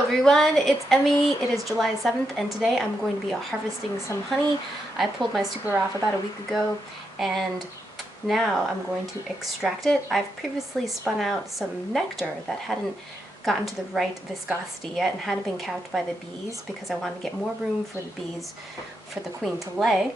Hello everyone, it's Emmy. It is July 7th and today I'm going to be harvesting some honey. I pulled my super off about a week ago and now I'm going to extract it. I've previously spun out some nectar that hadn't gotten to the right viscosity yet and hadn't been capped by the bees because I wanted to get more room for the bees, for the queen to lay.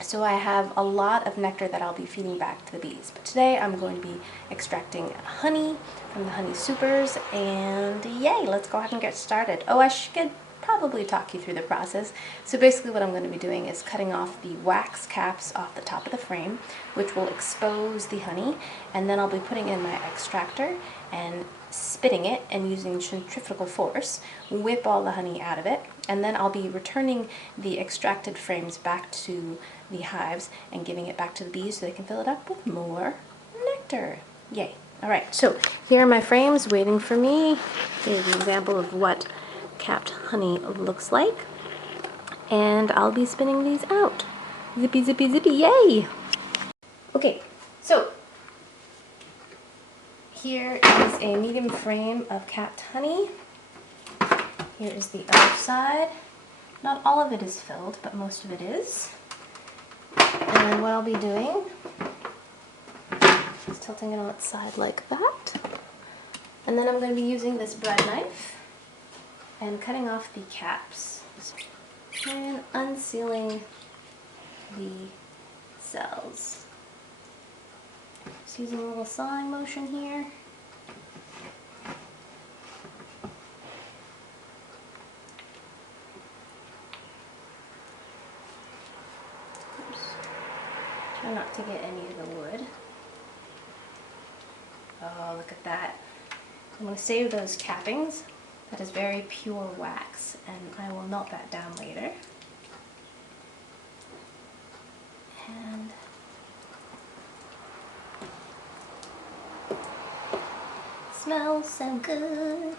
So I have a lot of nectar that I'll be feeding back to the bees. But today I'm going to be extracting honey from the honey supers, and yay, let's go ahead and get started. Oh, I should probably talk you through the process. So basically what I'm going to be doing is cutting off the wax caps off the top of the frame, which will expose the honey, and then I'll be putting in my extractor and spitting it and using centrifugal force, whip all the honey out of it, and then I'll be returning the extracted frames back to the hives and giving it back to the bees so they can fill it up with more nectar. Yay. Alright, so here are my frames waiting for me. Here's an example of what capped honey looks like. And I'll be spinning these out. Zippy, zippy, zippy, yay! Okay, so here is a medium frame of capped honey. Here is the other side. Not all of it is filled, but most of it is. And what I'll be doing is tilting it on its side like that. And then I'm going to be using this bread knife and cutting off the caps and unsealing the cells. Just using a little sawing motion here. Try not to get any of the wood. Oh, look at that. I'm going to save those cappings. That is very pure wax, and I will melt that down later. And smells so good.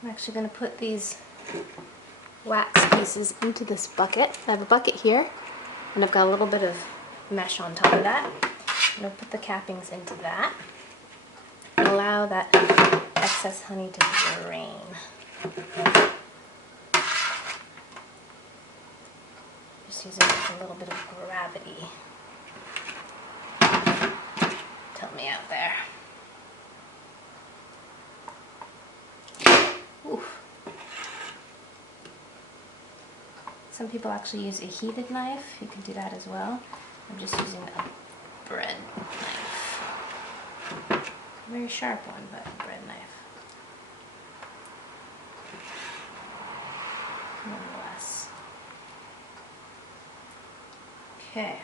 I'm actually going to put these wax pieces into this bucket. I have a bucket here, and I've got a little bit of mesh on top of that. I'm going to put the cappings into that and allow that excess honey to drain. Just using a little bit of gravity. Help me out there. Oof. Some people actually use a heated knife. You can do that as well. I'm just using a bread knife. A very sharp one, but a bread knife. Nonetheless. Okay.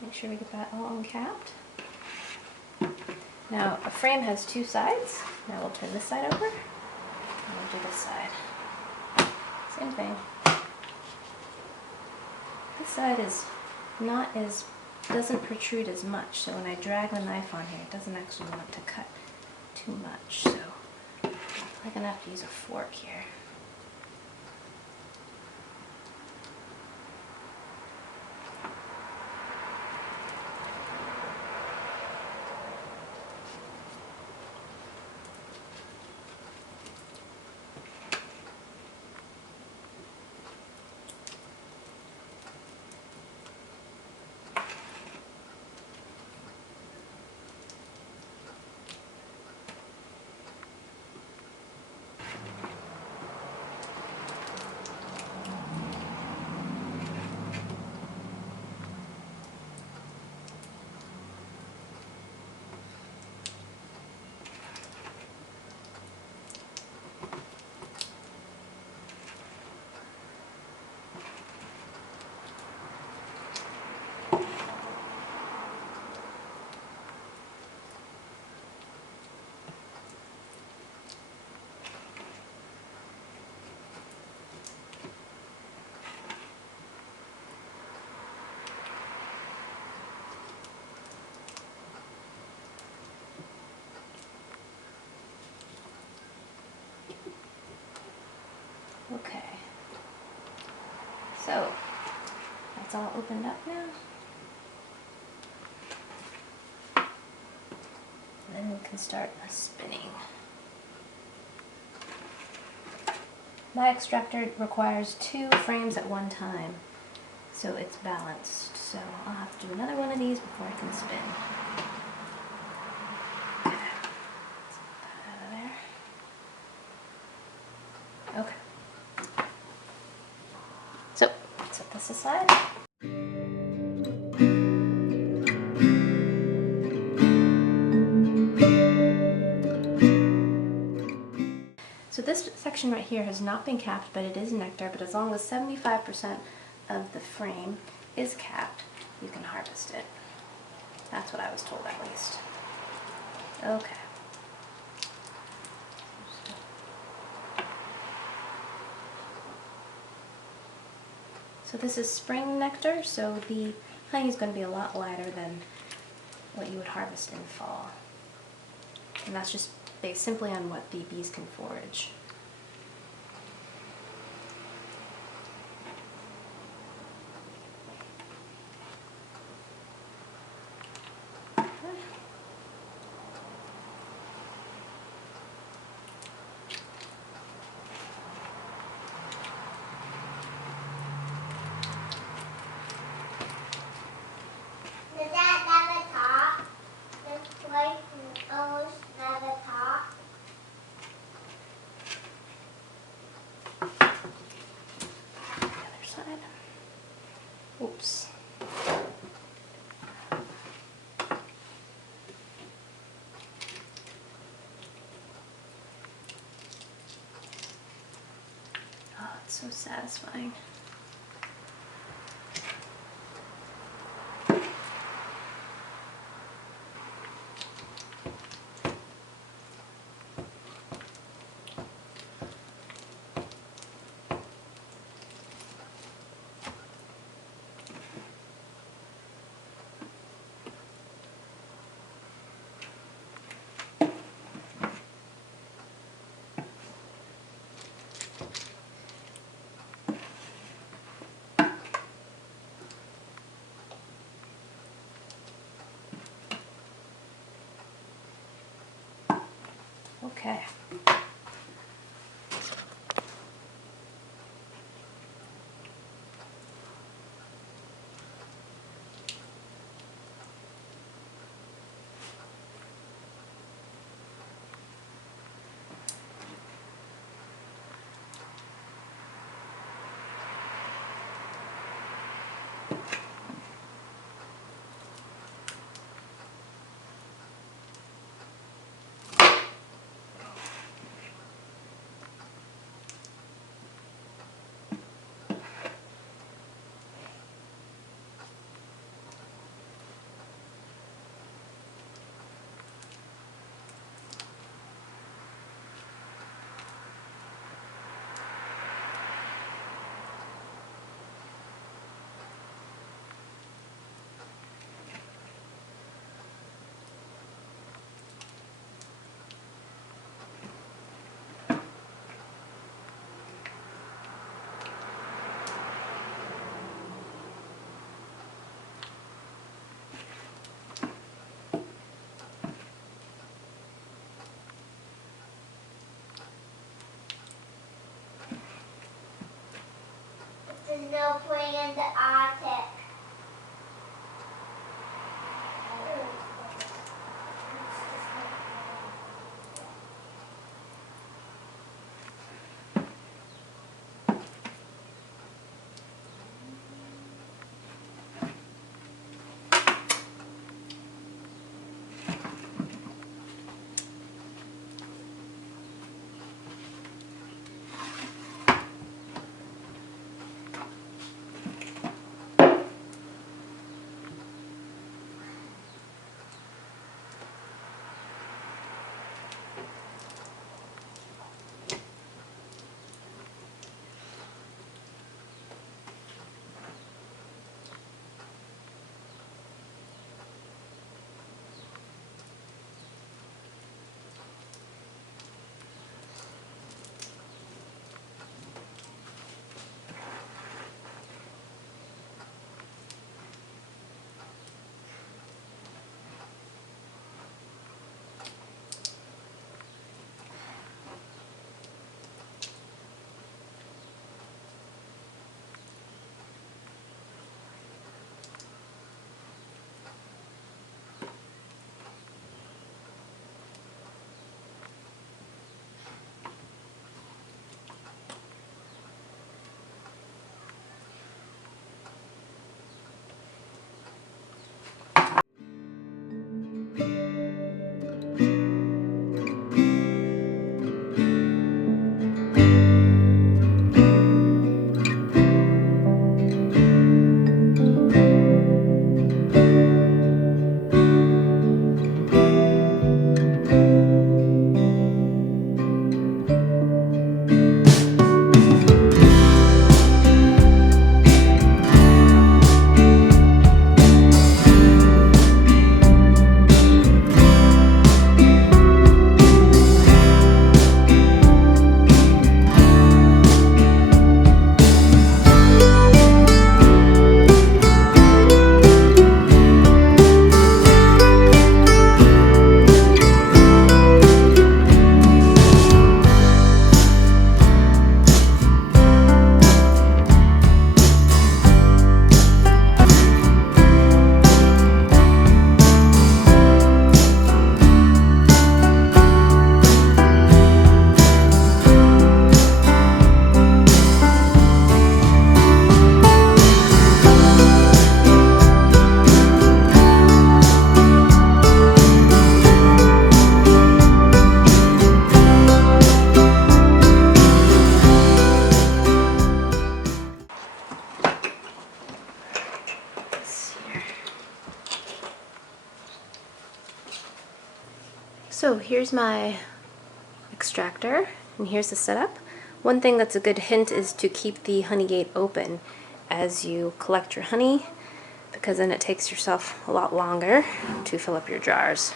Make sure we get that all uncapped. Now, a frame has two sides. Now we'll turn this side over, and we'll do this side. Same thing. This side is not as, doesn't protrude as much, so when I drag the knife on here, it doesn't actually want to cut too much, so I'm going to have to use a fork here. So that's all opened up now. And then we can start spinning. My extractor requires 2 frames at one time, so it's balanced. So I'll have to do another one of these before I can spin. Okay. Let's get that out of there. Okay. So, set this aside. So this section right here has not been capped, but it is nectar, but as long as 75% of the frame is capped, you can harvest it. That's what I was told, at least. Okay. So this is spring nectar, so the honey is going to be a lot lighter than what you would harvest in fall. And that's just based simply on what the bees can forage. Does that never talk? This place almost never talk. The other side. Oops. Oh, it's so satisfying. Okay. There's no point in the Arctic. So here's my extractor, and here's the setup. One thing that's a good hint is to keep the honey gate open as you collect your honey, because then it takes yourself a lot longer to fill up your jars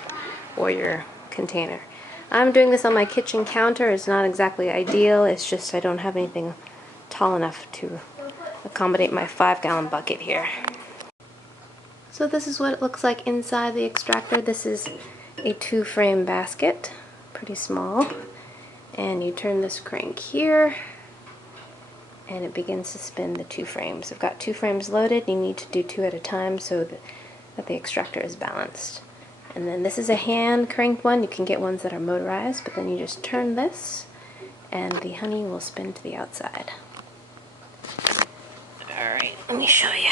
or your container. I'm doing this on my kitchen counter. It's not exactly ideal, it's just I don't have anything tall enough to accommodate my 5-gallon bucket here. So this is what it looks like inside the extractor. This is a 2-frame basket, pretty small, and you turn this crank here and it begins to spin the 2 frames. I've got 2 frames loaded. You need to do 2 at a time so that the extractor is balanced. And then this is a hand cranked one. You can get ones that are motorized, but then you just turn this and the honey will spin to the outside. Alright, let me show you.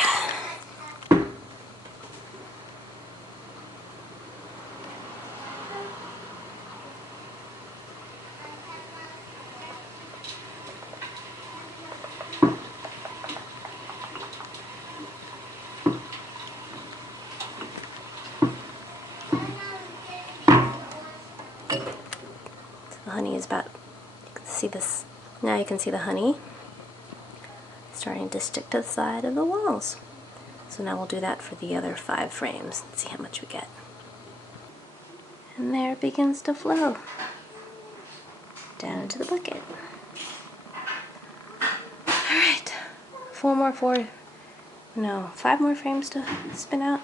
The honey is about, you can see this, now you can see the honey starting to stick to the side of the walls. So now we'll do that for the other 5 frames and see how much we get. And there it begins to flow down into the bucket. Alright, 5 more frames to spin out.